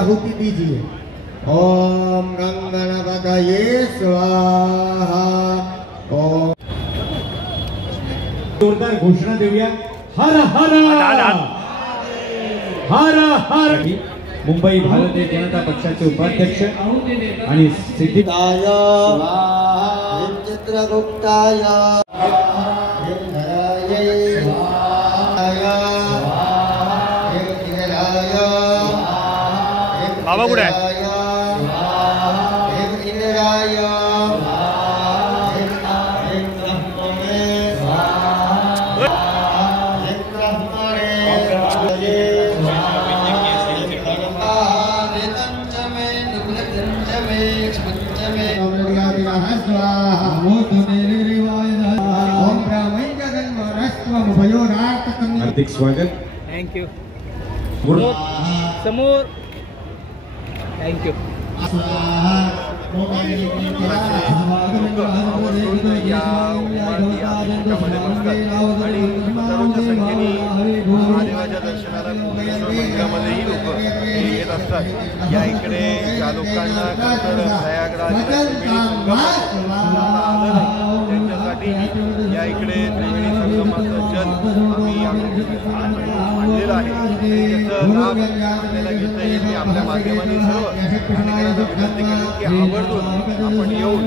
आहुति दीजिए। ओम गंगणपतये स्वाहा। ओम जोरदार घोषणा देऊया। हर हर हर हर। मुंबई भारतीय जनता पक्षाचे उपाध्यक्ष आणि सिद्धिदाय चित्रगुप्ताय बाबा कुठे आहे? हार्दिक स्वागत। थैंक यू समोर। Thank you. महादेवाच्या दर्शनाला मंदिरामध्येही लोक येत असतात। या इकडे ज्या लोकांना प्रयागराज त्यांच्यासाठी या इकडे त्रिवेणी संगमाचा जल आम्ही आणलेला आहे। त्याचा लाभ आपल्याला घेता येईल आपल्या माध्यमाने सर्व विनंती करेन की आवर्जून आपण येऊन